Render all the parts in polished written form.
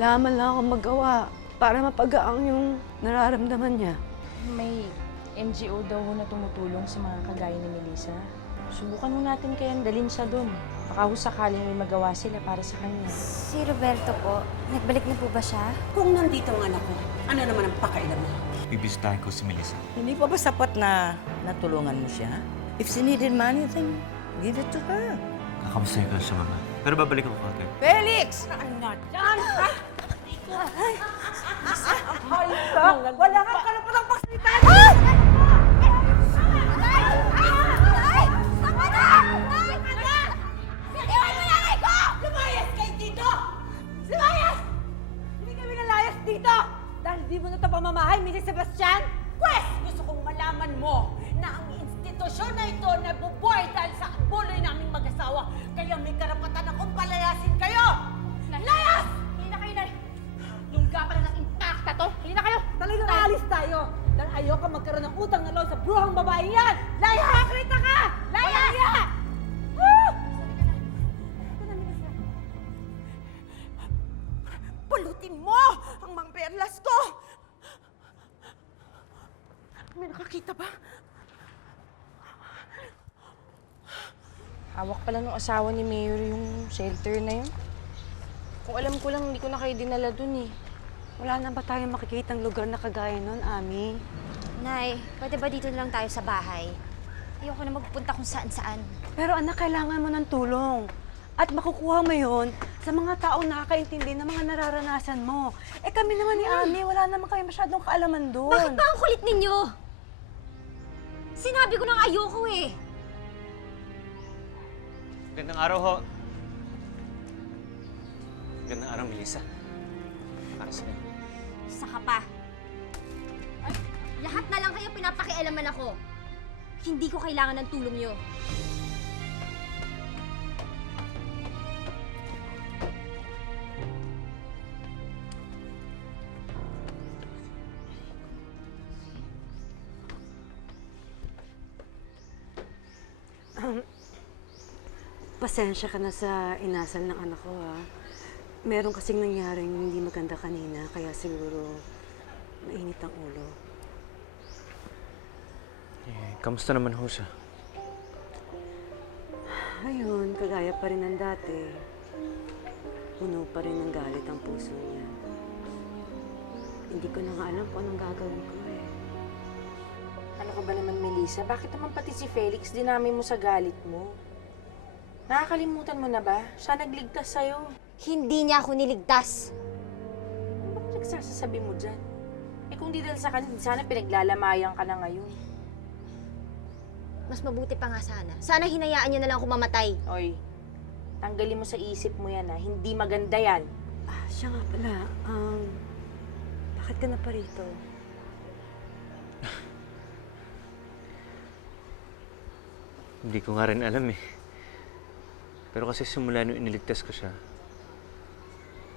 Wala man lang akong magawa para mapagaang yung nararamdaman niya. May NGO daw ho na tumutulong sa mga kagaya ni Melissa. Subukan mo natin kayang dalhin siya doon. Baka ho sakaling may magawa sila para sa kanya. Si Roberto po, nagbalik na po ba siya? Kung nandito ang anak ko, ano naman ang pakailan mo? Bibisitahin ko si Melissa. Hindi pa ba sapat na natulungan mo siya? If she needed money, then give it to her. Kakamustahin ko siya, Mama. Pero babalik ako kagad. Felix! Anak yan! Wala kang karapatang pagsalita! Lumayas kayo dito! Lumayas! Hindi kami nalayas dito! Dahil di mo na ito pamamahay, Mrs. Sebastian? Pwes, gusto kong malaman mo na ang institusyon na ito nabubuhay dahil sa buloy naming mag-asawa. Kaya may karapatan akong palayasin kayo! Layas! Hindi na kayo, Nay. Lungga pa na ng impacta to. Hindi na kayo. Talagang aalis tayo dahil ayoko magkaroon ng utang na loob sa bruhang babae yan! Layas! Makrita ka! Layas! Pulutin mo ang mga perlas ko! May nakakita ba? Hawak pala ng asawa ni Mayor yung shelter na yun. Kung alam ko lang, hindi ko na kayo dinala dun eh. Wala na ba tayong makikitang lugar na kagaya nun, Ami? Nay, pwede ba dito na lang tayo sa bahay? Ayoko na magpunta kung saan-saan. Pero anak, kailangan mo ng tulong. At makukuha mo yun sa mga taong nakakaintindi ng mga nararanasan mo. Eh kami naman ni Ami, wala naman kayo masyadong kaalaman doon. Bakit ba ang kulit ninyo? Sinabi ko nang ayoko eh. Gandang araw ho. Gandang araw, Melissa. Para sa'yo. Isa ka pa. Lahat na lang kayo pinapakialaman ako. Hindi ko kailangan ng tulong nyo. Pasensya ka na sa inasal ng anak ko, ha? Meron kasing nangyaring hindi maganda kanina, kaya siguro mainit ang ulo. Eh, kamusta naman ho siya? Ayun, kagaya pa rin ng dati. Puno pa rin ng galit ang puso niya. Hindi ko na nga alam kung anong gagawin ko eh. Ano ka ba naman, Melissa? Bakit naman pati si Felix dinami mo sa galit mo? Nakakalimutan mo na ba? Siya nagligtas sa'yo. Hindi niya ako niligtas. Ano ba nagsasasabi mo dyan? Eh kung di dahil sa kanya, sana pinaglalamayan ka na ngayon. Mas mabuti pa nga sana. Sana hinayaan niyo na lang ako mamatay. Oy, tanggalin mo sa isip mo yan ha. Hindi maganda yan. Ah, siya nga pala. Bakit ka na pa rito? Hindi ko nga rin alam eh. Pero kasi simula nung iniligtas ko siya,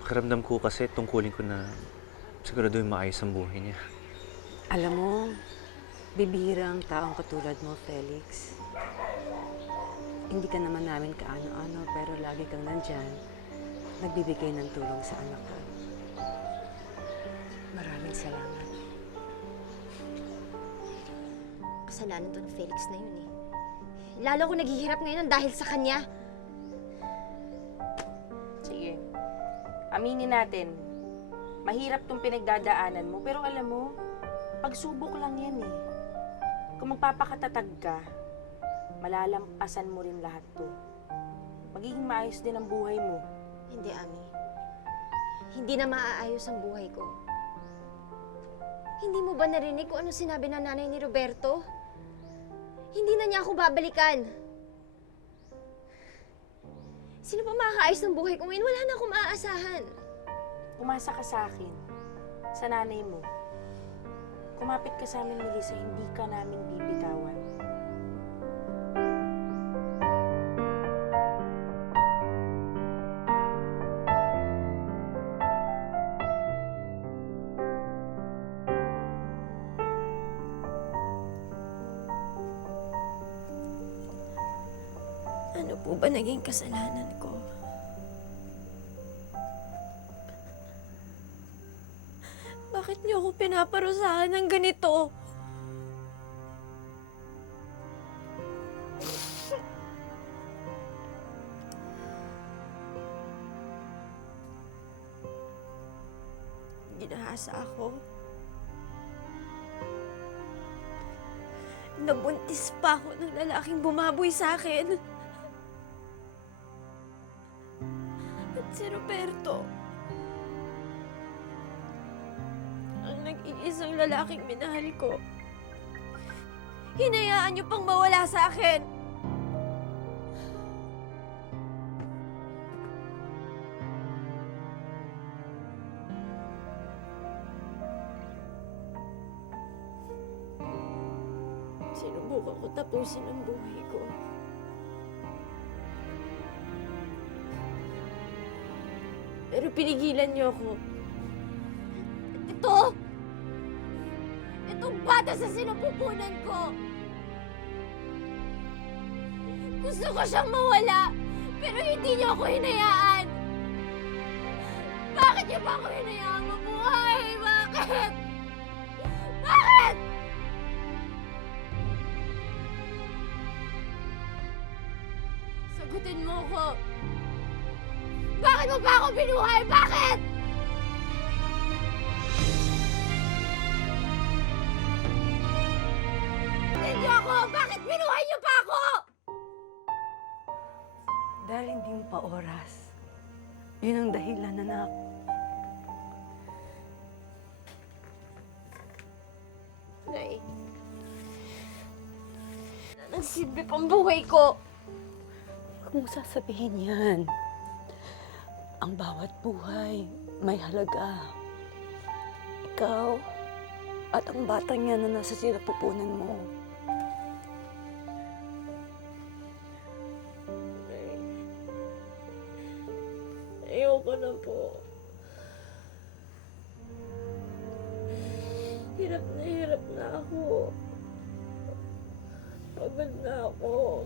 pakiramdam ko kasi tungkulin ko na siguraduhin maayos ang buhay niya. Alam mo, bibihira ang taong katulad mo, Felix. Hindi ka naman namin kaano-ano, pero lagi kang nandyan, nagbibigay ng tulong sa anak ko. Maraming salamat. Kasalanan to ng Felix na yun eh. Lalo ko naghihirap ngayon dahil sa kanya. Sige. Aminin natin. Mahirap tong pinagdadaanan mo, pero alam mo, pagsubok lang yan eh. Kung magpapakatatag ka, malalampasan mo rin lahat to. Magiging maayos din ang buhay mo. Hindi, Ami. Hindi na maaayos ang buhay ko. Hindi mo ba narinig kung ano sinabi ng nanay ni Roberto? Hindi na niya ako babalikan. Sino pa makakaayos ng buhay ko ngayon? Wala na akong maaasahan. Umasa ka sa akin, sa nanay mo. Kumapit ka sa amin, Melissa, hindi ka namin bibitawan. Ano po ba naging kasalanan ko? Bakit niyo ako pinaparusahan ng ganito? Ginahasa ako. Nabuntis pa ako ng lalaking bumaboy sa akin. At si Roberto, ang nag-iisang lalaking minahal ko, hinayaan niyo pang mawala sa akin. Sinubukan ko tapusin ang buhay ko. Pero pinigilan niyo ako. Ito! Itong bata sa sinupupunan ko! Gusto ko siyang mawala, pero hindi niyo ako hinayaan! Bakit niyo ba ako hinayaan mabuhay? Bakit? Bakit? Sagutin mo ko. Bakit mo ba ako binuhay? Bakit? Sagutin niyo ako! Bakit binuhay niyo pa ako? Dahil hindi mo pa oras. Yun ang dahilan, anak. Nay, nagsilbi pang buhay ko. Huwag mong sasabihin yan. Ang bawat buhay may halaga. Ikaw at ang batang yan na nasa sinapupunan mo. Nay, ayoko na po. Hirap na ako. Pagod na ako.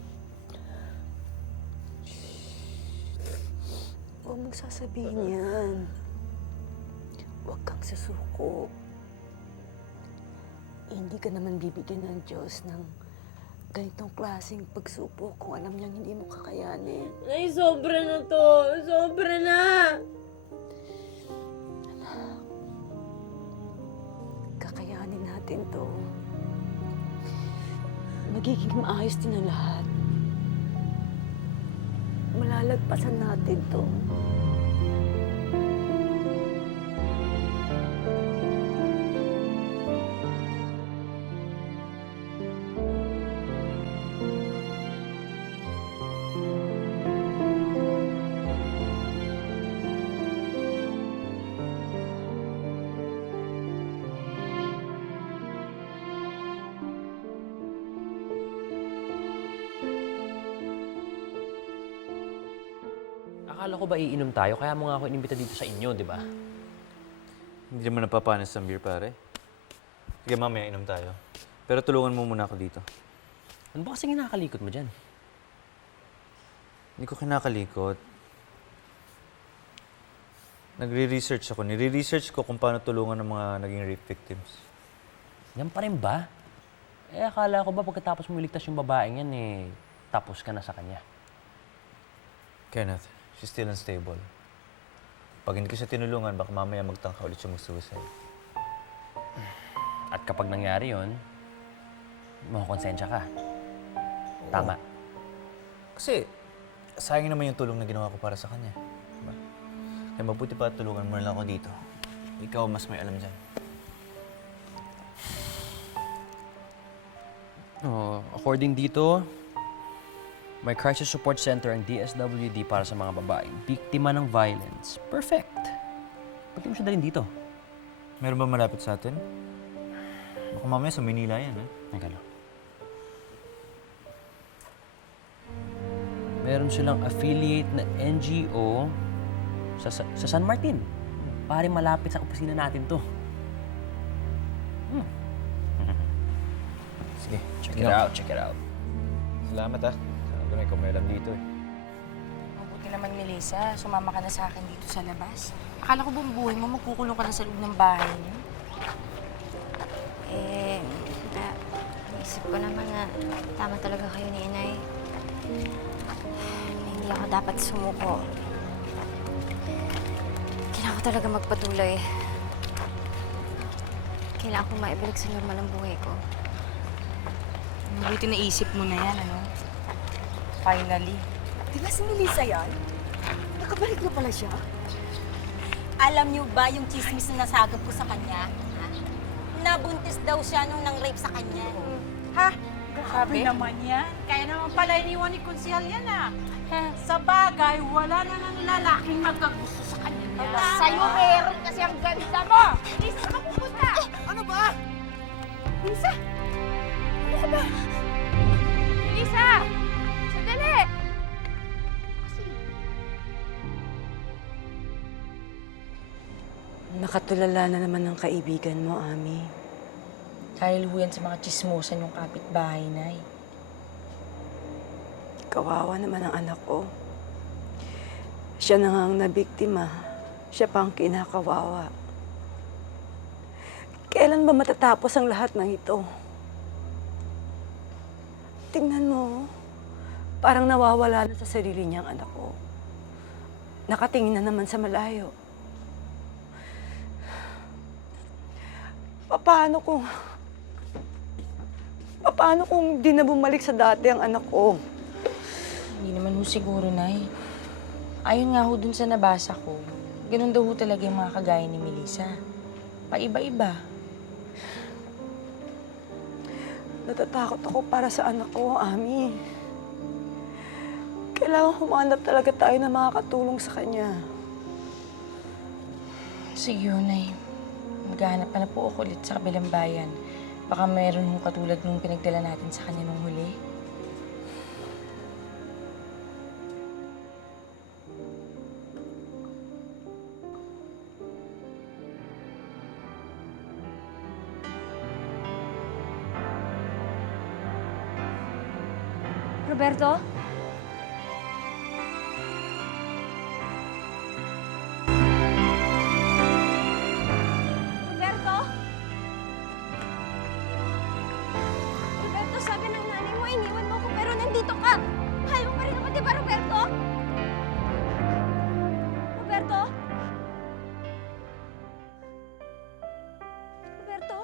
Huwag mong sasabihin yan. Huwag kang susuko. Hindi ka naman bibigyan ng Diyos ng ganitong klaseng pagsubok kung alam niyang hindi mo kakayanin. Nay, sobra na to. Sobra na. Kakayanin natin to. Magiging maayos din ang lahat. Malalagpasan natin to. Akala ko ba iinom tayo? Kaya mo nga ako inimbita dito sa inyo, di ba? Hindi naman napapanas ng beer, pare. Sige, mamaya inom tayo. Pero tulungan mo muna ako dito. Ano ba kasing kinakalikot mo dyan? Hindi ko kinakalikot. Nagre-research ako. Nire-research ko kung paano tulungan ng mga naging rape victims. Yan pa rin ba? Eh, akala ko ba pagkatapos mo iligtas yung babaeng yan, eh, tapos ka na sa kanya. Kenneth, she's still unstable. Pag hindi ko siya tinulungan, baka mamaya magtangka ulit siya mag-suicide. At kapag nangyari yun, makakonsensya ka. Tama. Kasi, sayang naman yung tulong na ginawa ko para sa kanya. Diba? Kaya mabuti pa tulungan mo na lang ako dito. Ikaw mas may alam dyan. Oh, according dito, may crisis support center ang DSWD para sa mga babaeng biktima ng violence. Perfect. Pwede mo siya dalhin dito. Meron ba malapit sa atin? Baka mamaya sa Manila yan, eh. Ay, galo. Meron silang affiliate na NGO sa San Martin. Pare malapit sa opisina natin to. Sige, Check it out, check it out. Salamat, ah. Sabi ko na ikaw may alam dito, eh. Mabuti naman, Melissa. Sumama ka na sa akin dito sa labas. Akala ko buong buhay mo magkukulong ka na sa loob ng bahay niyo. Naisip ko naman na tama talaga kayo ni Inay. Hindi ako dapat sumuko. Kailangan ko talaga magpatuloy. Kailangan ko maibalik sa normal ang buhay ko. Mabuti naisip mo na yan, ano? Finally. Di ba si Melissa yan? Nakabalik na pala siya. Alam niyo ba yung chismis na nasagap ko sa kanya? Ha? Nabuntis daw siya nung nang-rape sa kanya. Ha? Grabe naman yan. Kaya naman pala iniwan ni Kunsihal yan ah. Sa bagay, wala na ng lalaking magkagusto sa kanya. Sa'yo meron kasi ang ganda mo! Lisa, saan ka pupunta? Ano ba? Lisa? Ano ka ba? Lisa! Sandali! Nakatulala na naman ng kaibigan mo, Ami. Dahil ho yan sa mga chismosan yung kapitbahay, Nay. Kawawa naman ang anak ko. Siya na nga ang nabiktima. Siya pa ang kinakawawa. Kailan ba matatapos ang lahat ng ito? Tingnan mo, parang nawawala na sa sarili niyang anak ko. Nakatingin na naman sa malayo. Paano kung di na bumalik sa dati ang anak ko? Hindi naman ho siguro, Nay. Ayon nga ho dun sa nabasa ko, ganun daw ho talaga yung mga kagaya ni Melissa. Paiba-iba. Natatakot ako para sa anak ko, Ami. Kailangan humanap talaga tayo na makakatulong sa kanya. Sige ho, Nay. Maghahanap pa na po ako ulit sa kabilang bayan. Baka meron ho katulad nung pinagdala natin sa kanya nung huli. Roberto? Roberto? Roberto, sabi ng nanay mo, iniwan mo ko pero nandito ka. Mahal mo pa rin ako, di ba, Roberto? Roberto? Roberto?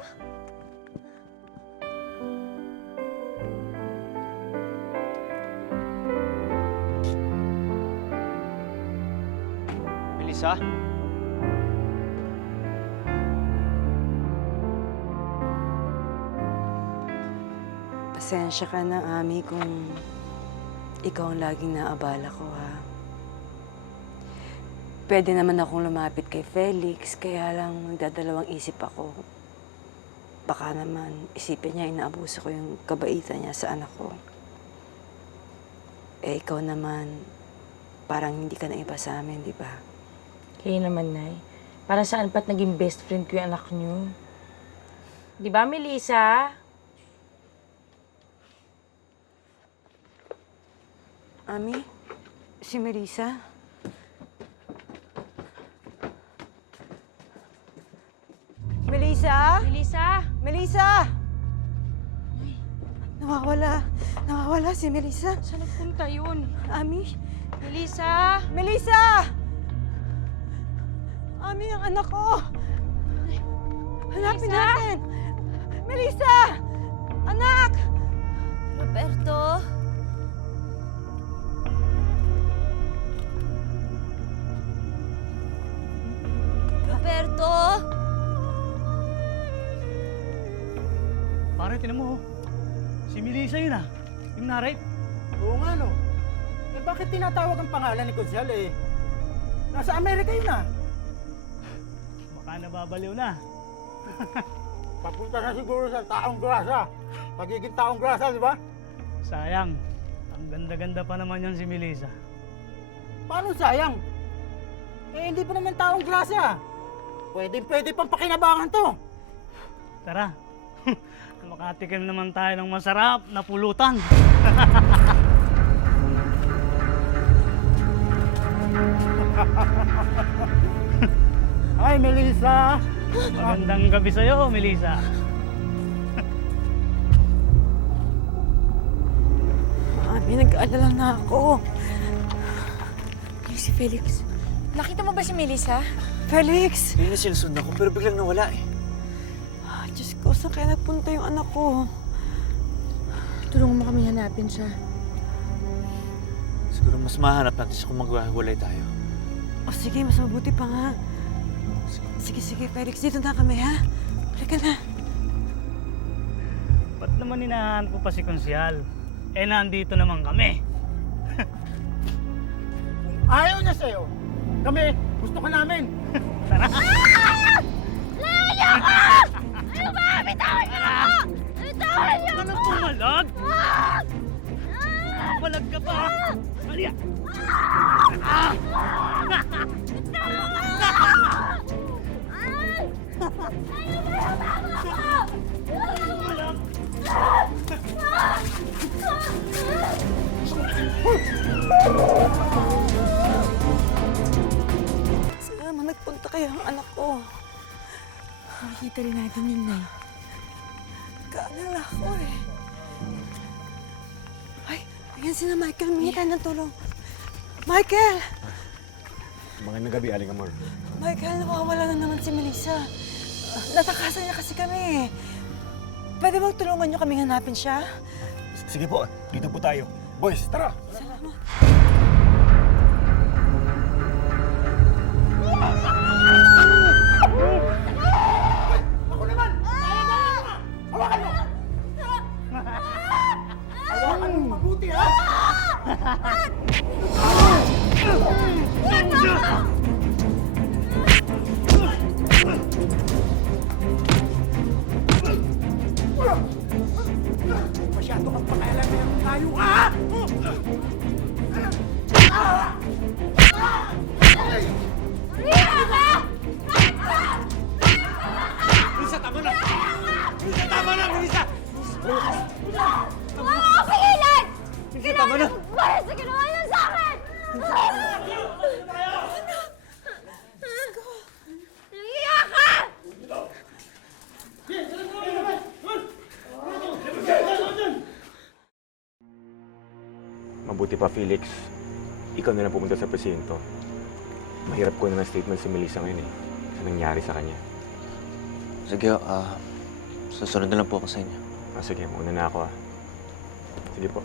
Melissa? Pasensya ka na, Ami, kung ikaw ang laging naabala ko, ha? Pwede naman akong lumapit kay Felix, kaya lang nagdadalawang isip ako. Baka naman isipin niya inaabuso ko yung kabaitan niya sa anak ko. Eh, ikaw naman, parang hindi ka na iba sa amin, di ba? Kaya naman, Nay. Para saan pa't naging best friend ko yung anak niyo? Di ba, Melissa? Ami? Si Melissa? Melissa? Melissa? Melissa! Nawawala si Melissa. Saan nagpunta yun? Ami? Melissa? Melissa! Ami, ang anak ko! Hanapin Melissa? natin! Melissa! Anak! Roberto? Roberto? Pare, tinan mo, oh. Si Melissa yun ah. Yung na-rape. Oo nga, no. Eh, bakit tinatawag ang pangalan ni Kunsihal eh? Nasa Amerika yun ah. Baka nababaliw na. Papunta na siguro sa taong grasa. Pagiging taong grasa, di ba? Sayang. Ang ganda-ganda pa naman yan si Melissa. Paano sayang? Eh, hindi pa naman taong grasa. Pwede pang pakinabangan to. Tara. Makatikim naman tayo ng masarap na pulutan. Ay, Melissa! Magandang gabi sa'yo, Melissa. May nag-aalala na ako. Si Felix. Nakita mo ba si Melissa? Felix! Hindi na sinusunod ako pero biglang nawala eh. Diyos ko, saan kaya nagpunta yung anak ko? Tulungan mo kami hanapin siya. Siguro mas mahanap natin siya kung magwahiwalay tayo. O sige, mas mabuti pa nga. Sige, Felix. Dito na kami, ha? Halika na. Ba't naman hinahanap ko pa si Konsyal? Eh, nandito naman kami. Ayaw niya sa'yo. Kami, gusto ka namin. Tara! Layo ka! Ano ba? Bitawan niyo ako! Bitawan niyo Ano ako! pumalag? Pumalag ka pa! Halika! Saan naman nagpunta kaya ang anak ko? Makikita rin natin yun, Nay. Kaalala ko eh. Ay, ayan si na Michael. Mingi tayo ng tulong. Michael! Magandang gabi, Aling Amor. Michael, nawawala na naman si Melissa. Natakasan niya kasi kami. Pwede bang tulungan niyo kaming hanapin siya? Sige po, dito po tayo. Boys, tara! Salamat. Ako naman! Hawakan mo! Hawakan mo mabuti, ha? Masyado kang pakialam na yung tayo ka, ha? Melissa, tama na! Melissa, tama na! Melissa! Wala ako pigilan! Melissa, tama na! Bakit sa ginawa niyo sa akin? Nangiyak ka! Mabuti pa, Felix. Ikaw na lang pumunta sa presinto. Mahirap ko na ng statement si Melissa ngayon eh. Sa nangyari sa kanya. Sige, susunod na lang po ako sa inyo. Sige, mauna na ako ah. Sige po.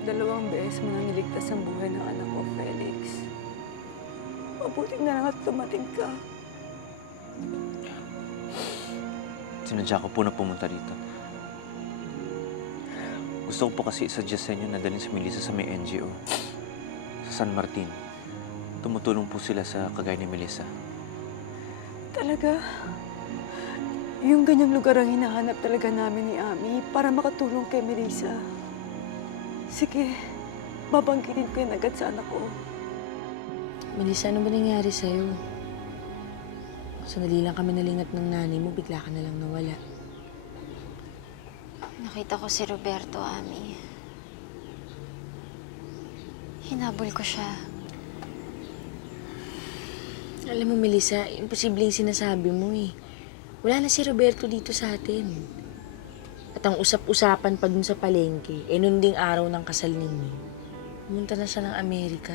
Dalawang beses mo na niligtas ang buhay ng anak ko, Felix. Mabuti na lang at tumating ka. Sinadya ko po na pumunta dito. Gusto ko po kasi i-suggest sa inyo na dalhin si Melissa sa may NGO. Sa San Martin. Tumutulong po sila sa kagaya ni Melissa. Talaga? Yung ganyang lugar ang hinahanap talaga namin ni Ami para makatulong kay Melissa. Sige, babanggitin ko yan agad sa anak ko. Melissa, ano ba nangyari sa'yo? Sandali lang kami nalingat ng nanay mo, bigla ka na lang nawala. Nakita ko si Roberto, Ami. Hinabol ko siya. Alam mo, Melissa, imposibleng sinasabi mo eh. Wala na si Roberto dito sa atin. At ang usap-usapan pa dun sa palengke, nun ding araw ng kasal ninyo. Pumunta na siya ng Amerika.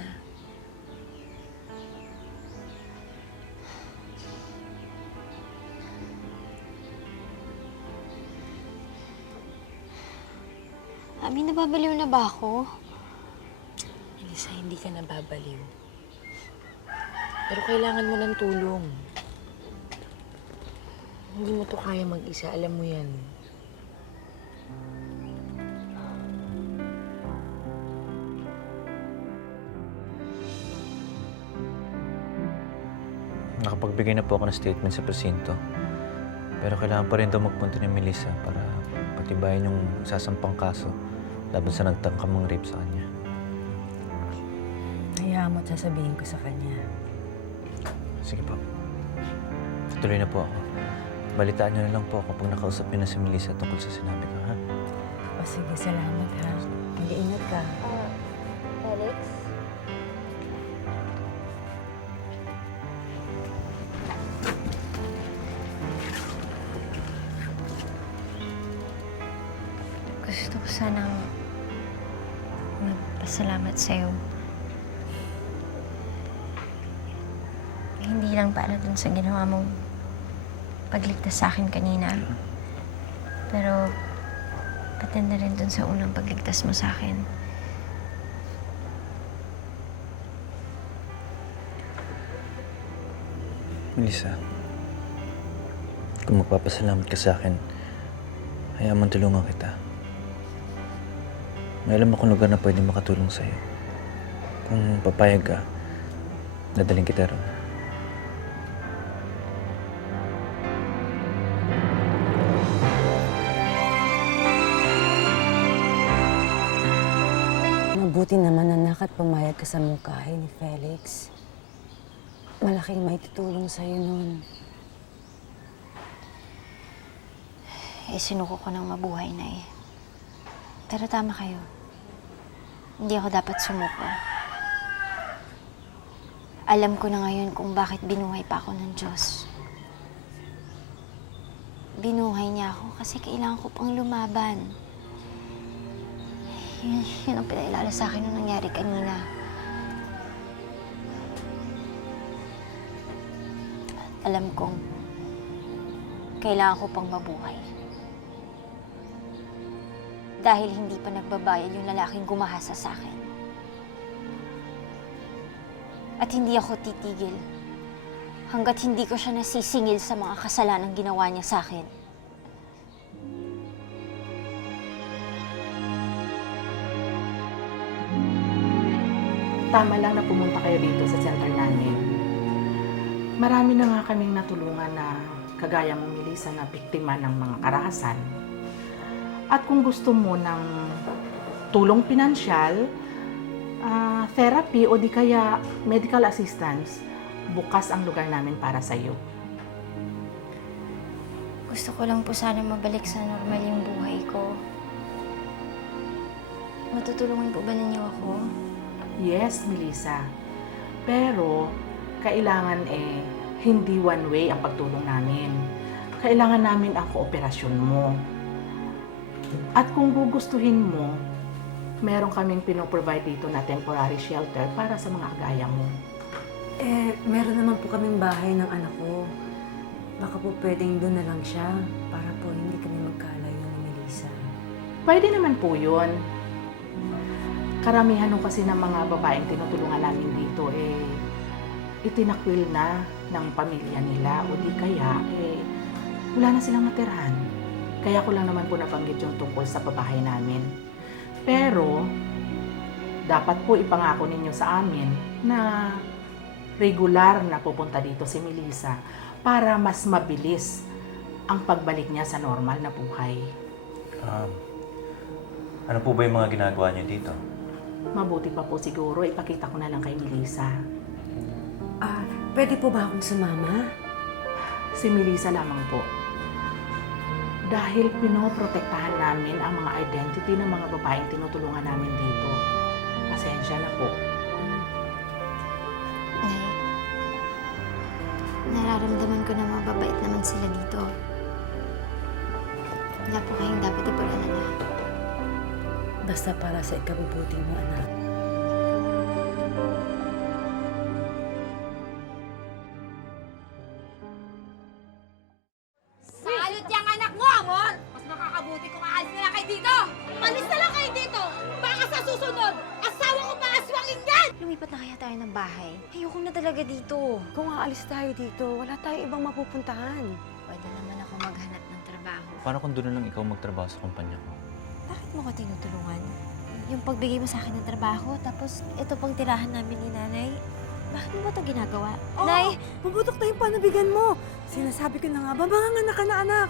Ami, nababaliw na ba ako? Melissa, hindi ka nababaliw. Pero kailangan mo ng tulong. Hindi mo to kaya mag-isa, alam mo yan. Nakapagbigay na po ako ng statement sa presinto. Pero kailangan pa rin daw magpunta ni Melissa para patibayan yung sasampang kaso laban sa nagtangkamang rape sa kanya. Hayaan mo at sasabihin ko sa kanya. Sige po. Tutuloy na po ako. balitaan niyo na lang po ako pag nakausap niyo na si Melissa tungkol sa sinabi ko, ha? O sige, salamat ha. Mag-iingat ka. Felix? Gusto ko sanang magpasalamat sa'yo. Hindi lang para dun sa ginawa mong pagligtas sa akin kanina. Pero pati na rin dun sa unang pagligtas mo sa akin. Melissa, kung magpapasalamat ka sa akin, hayaan mong tulungan kita. May alam akong lugar na pwede makatulong sa'yo. Kung papayag ka, dadaling kita ron. Mabuti naman anak at pumayag ka sa mungkahi ni Felix. Malaking may tutulong sa'yo nun. Sinuko ko ng mabuhay na eh. Pero tama kayo. Hindi ako dapat sumuko. Alam ko na ngayon kung bakit binuhay pa ako ng Diyos. Binuhay niya ako kasi kailangan ko pang lumaban. Yun ang pinailala sa akin nung nangyari kanina. Alam kong kailangan ko pang mabuhay. Dahil hindi pa nagbabayad yung lalaking gumahasa sa akin. At hindi ako titigil hanggat hindi ko siya nasisingil sa mga kasalanang ginawa niya sa akin. Tama lang na pumunta kayo dito sa center namin. Marami na nga kaming natulungan na kagaya mong Melissa na biktima ng mga karahasan. At kung gusto mo ng tulong pinansyal, therapy o di kaya medical assistance, bukas ang lugar namin para sa iyo. Gusto ko lang po sana mabalik sa normal yung buhay ko. Matutulungan po ba ninyo ako? Yes, Melissa. Pero, kailangan hindi one way ang pagtulong namin. Kailangan namin ang kooperasyon mo. At kung gugustuhin mo, meron kaming pinoprovide dito na temporary shelter para sa mga kagaya mo. Meron naman po kaming bahay ng anak ko. Baka po pwedeng doon na lang siya para po hindi kami magkalayo ni Melissa. Pwede naman po yun. Karamihan nung kasi ng mga babaeng tinutulungan namin dito, itinakwil na ng pamilya nila o di kaya, wala na silang matirhan. Kaya ko lang naman po nabanggit yung tungkol sa babahay namin. Pero, dapat po ipangako ninyo sa amin na regular na pupunta dito si Melissa para mas mabilis ang pagbalik niya sa normal na buhay. Ano po ba yung mga ginagawa niyo dito? Mabuti pa po siguro, ipakita ko na lang kay Melissa. Pwede po ba akong sumama? Si Melissa lamang po. Dahil pinoprotektahan namin ang mga identity ng mga babaeng tinutulungan namin dito. Pasensya na po. Nay, nararamdaman ko na mababait naman sila dito. Wala po kayong dapat ipag-alala. Basta para sa ikabubuti mo, anak. Salot yung anak mo, amor! Mas makakabuti kung aalis na lang kayo dito! Malis na lang kayo dito! Baka sa susunod, asawa ko pa aswangin yan! Lumipat na kaya tayo ng bahay. Ayoko na talaga dito. Kung aalis tayo dito, wala tayong ibang mapupuntahan. Pwede naman ako maghanap ng trabaho. Paano kung doon na lang ikaw magtrabaho sa kumpanya ko? Bakit mo ko tinutulungan? Yung pagbigay mo sa akin ng trabaho, tapos ito pang tirahan namin ni nanay. Bakit mo ba ito ginagawa? Nay! Puputok na yung panabigan mo. Sinasabi ko na nga ba, mga anak ka na anak.